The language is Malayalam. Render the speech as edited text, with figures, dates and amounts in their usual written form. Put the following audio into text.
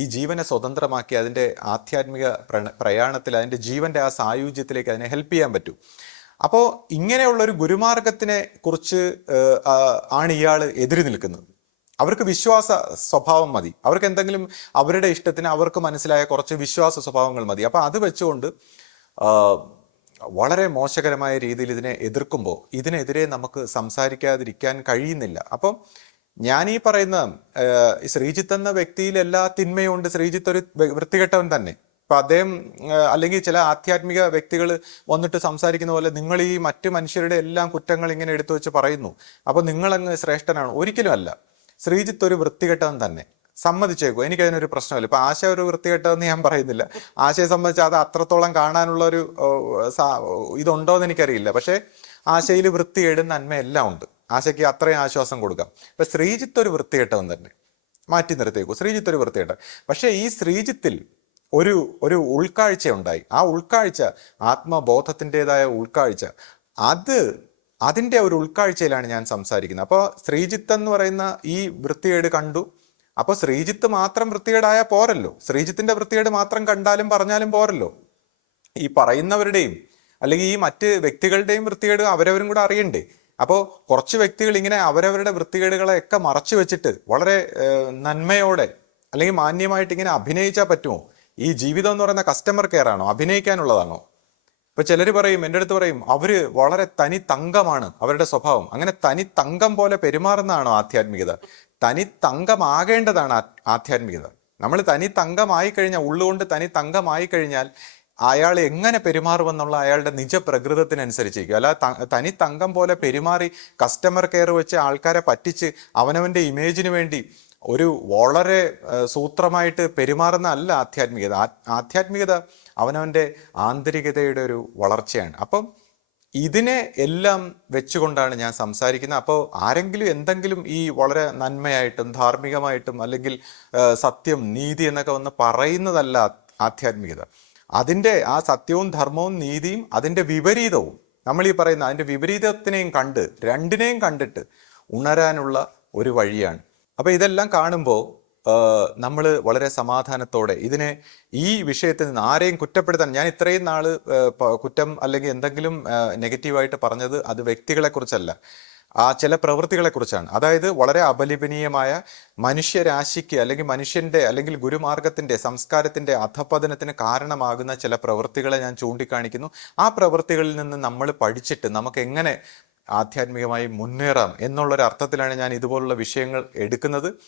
ഈ ജീവനെ സ്വതന്ത്രമാക്കി അതിൻ്റെ ആധ്യാത്മിക പ്രയാണത്തിൽ അതിൻ്റെ ജീവൻ്റെ ആ സായുജ്യത്തിലേക്ക് അതിനെ ഹെൽപ്പ് ചെയ്യാൻ പറ്റും. അപ്പോൾ ഇങ്ങനെയുള്ളൊരു ഗുരുമാർഗത്തിനെ കുറിച്ച് ആണ് ഇയാൾ എതിര് നിൽക്കുന്നത്. അവർക്ക് വിശ്വാസ സ്വഭാവം മതി, അവർക്ക് എന്തെങ്കിലും അവരുടെ ഇഷ്ടത്തിന് അവർക്ക് മനസ്സിലായ കുറച്ച് വിശ്വാസ സ്വഭാവങ്ങൾ മതി. അപ്പം അത് വെച്ചുകൊണ്ട് വളരെ മോശകരമായ രീതിയിൽ ഇതിനെ എതിർക്കുമ്പോൾ ഇതിനെതിരെ നമുക്ക് സംസാരിക്കാതിരിക്കാൻ കഴിയുന്നില്ല. അപ്പം ഞാൻ ഈ പറയുന്ന ശ്രീജിത്ത് എന്ന വ്യക്തിയിൽ എല്ലാ തിന്മയും ഉണ്ട്. ശ്രീജിത്ത് ഒരു വൃത്തികെട്ടവൻ തന്നെ. ഇപ്പൊ അദ്ദേഹം അല്ലെങ്കിൽ ചില ആധ്യാത്മിക വ്യക്തികൾ വന്നിട്ട് സംസാരിക്കുന്ന പോലെ നിങ്ങൾ ഈ മറ്റു മനുഷ്യരുടെ എല്ലാം കുറ്റങ്ങൾ ഇങ്ങനെ എടുത്തു വെച്ച് പറയുന്നു, അപ്പൊ നിങ്ങളങ്ങ് ശ്രേഷ്ഠനാണ്. ഒരിക്കലും അല്ല. ശ്രീജിത്ത് ഒരു വൃത്തികെട്ടവൻ തന്നെ, സമ്മതിച്ചേക്കും. എനിക്കതിനൊരു പ്രശ്നമില്ല. ഇപ്പൊ ആശ ഒരു വൃത്തികെട്ടതെന്ന് ഞാൻ പറയുന്നില്ല. ആശയെ സംബന്ധിച്ച് അത് അത്രത്തോളം കാണാനുള്ള ഒരു ഇതുണ്ടോ എന്ന് എനിക്കറിയില്ല. പക്ഷെ ആശയിൽ വൃത്തികേടും നന്മയെല്ലാം ഉണ്ട്. ആശയ്ക്ക് അത്രയും ആശ്വാസം കൊടുക്കാം. ഇപ്പൊ ശ്രീജിത്ത് ഒരു വൃത്തികെട്ടവൻ തന്നെ, മാറ്റി നിർത്തിയേക്കൂ. ശ്രീജിത്ത് ഒരു വൃത്തികെട്ടവൻ. പക്ഷെ ഈ ശ്രീജിത്തിൽ ഒരു ഉൾക്കാഴ്ച ഉണ്ടായി. ആ ഉൾക്കാഴ്ച ആത്മബോധത്തിൻ്റെതായ ഉൾക്കാഴ്ച, അതിൻ്റെ ഒരു ഉൾക്കാഴ്ചയിലാണ് ഞാൻ സംസാരിക്കുന്നത്. അപ്പോൾ ശ്രീജിത്ത് എന്ന് പറയുന്ന ഈ വൃത്തികേട് കണ്ടു. അപ്പോൾ ശ്രീജിത്ത് മാത്രം വൃത്തികേടായാൽ പോരല്ലോ. ശ്രീജിത്തിന്റെ വൃത്തികേട് മാത്രം കണ്ടാലും പറഞ്ഞാലും പോരല്ലോ. ഈ പറയുന്നവരുടെയും അല്ലെങ്കിൽ ഈ മറ്റ് വ്യക്തികളുടെയും വൃത്തികേട് അവരവരും കൂടെ അറിയണ്ടേ. അപ്പോൾ കുറച്ച് വ്യക്തികൾ ഇങ്ങനെ അവരവരുടെ വൃത്തികേടുകളെയൊക്കെ മറച്ചു വെച്ചിട്ട് വളരെ നന്മയോടെ അല്ലെങ്കിൽ മാന്യമായിട്ട് ഇങ്ങനെ അഭിനയിച്ചാൽ പറ്റുമോ? ഈ ജീവിതം എന്ന് പറയുന്ന കസ്റ്റമർ കെയർ ആണോ? അഭിനയിക്കാനുള്ളതാണോ? ഇപ്പൊ ചിലർ പറയും, എൻ്റെ അടുത്ത് പറയും, അവര് വളരെ തനി തങ്കമാണ് അവരുടെ സ്വഭാവം. അങ്ങനെ തനി തങ്കം പോലെ പെരുമാറുന്നതാണോ ആധ്യാത്മികത? തനി തങ്കമാകേണ്ടതാണ് ആധ്യാത്മികത. നമ്മൾ തനി തങ്കമായി കഴിഞ്ഞാൽ, ഉള്ളുകൊണ്ട് തനി തങ്കമായി കഴിഞ്ഞാൽ അയാൾ എങ്ങനെ പെരുമാറുമെന്നുള്ള അയാളുടെ നിജപ്രകൃതത്തിനനുസരിച്ചിരിക്കും. അല്ല തനി തങ്കം പോലെ പെരുമാറി കസ്റ്റമർ കെയർ വെച്ച് ആൾക്കാരെ പറ്റിച്ച് അവനവൻ്റെ ഇമേജിന് വേണ്ടി ഒരു വളരെ സൂത്രമായിട്ട് പെരുമാറുന്ന അല്ല ആധ്യാത്മികത. ആധ്യാത്മികത അവനവൻ്റെ ആന്തരികതയുടെ ഒരു വളർച്ചയാണ്. അപ്പം ഇതിനെ എല്ലാം വെച്ചുകൊണ്ടാണ് ഞാൻ സംസാരിക്കുന്നത്. അപ്പോൾ ആരെങ്കിലും എന്തെങ്കിലും ഈ വളരെ നന്മയായിട്ടും ധാർമ്മികമായിട്ടും അല്ലെങ്കിൽ സത്യം നീതി എന്നൊക്കെ വന്ന് പറയുന്നതല്ല ആധ്യാത്മികത. അതിൻ്റെ ആ സത്യവും ധർമ്മവും നീതിയും അതിൻ്റെ വിപരീതവും, നമ്മൾ ഈ പറയുന്ന അതിൻ്റെ വിപരീതത്തിനെയും കണ്ട് രണ്ടിനെയും കണ്ടിട്ട് ഉണരാനുള്ള ഒരു വഴിയാണ്. അപ്പോൾ ഇതെല്ലാം കാണുമ്പോൾ നമ്മൾ വളരെ സമാധാനത്തോടെ ഈ വിഷയത്തിൽ നിന്ന് ആരെയും കുറ്റപ്പെടുത്താൻ, ഞാൻ ഇത്രയും നാള് കുറ്റം അല്ലെങ്കിൽ എന്തെങ്കിലും നെഗറ്റീവായിട്ട് പറഞ്ഞത് അത് വ്യക്തികളെക്കുറിച്ചല്ല, ആ ചില പ്രവൃത്തികളെ കുറിച്ചാണ്. അതായത് വളരെ അപലപനീയമായ മനുഷ്യരാശിക്ക് അല്ലെങ്കിൽ മനുഷ്യന്റെ അല്ലെങ്കിൽ ഗുരുമാർഗത്തിന്റെ സംസ്കാരത്തിന്റെ അധപതനത്തിന് കാരണമാകുന്ന ചില പ്രവൃത്തികളെ ഞാൻ ചൂണ്ടിക്കാണിക്കുന്നു. ആ പ്രവൃത്തികളിൽ നിന്ന് നമ്മൾ പഠിച്ചിട്ട് നമുക്ക് എങ്ങനെ ആധ്യാത്മികമായി മുന്നേറാം എന്നുള്ളൊരു അർത്ഥത്തിലാണ് ഞാൻ ഇതുപോലുള്ള വിഷയങ്ങൾ എടുക്കുന്നത്.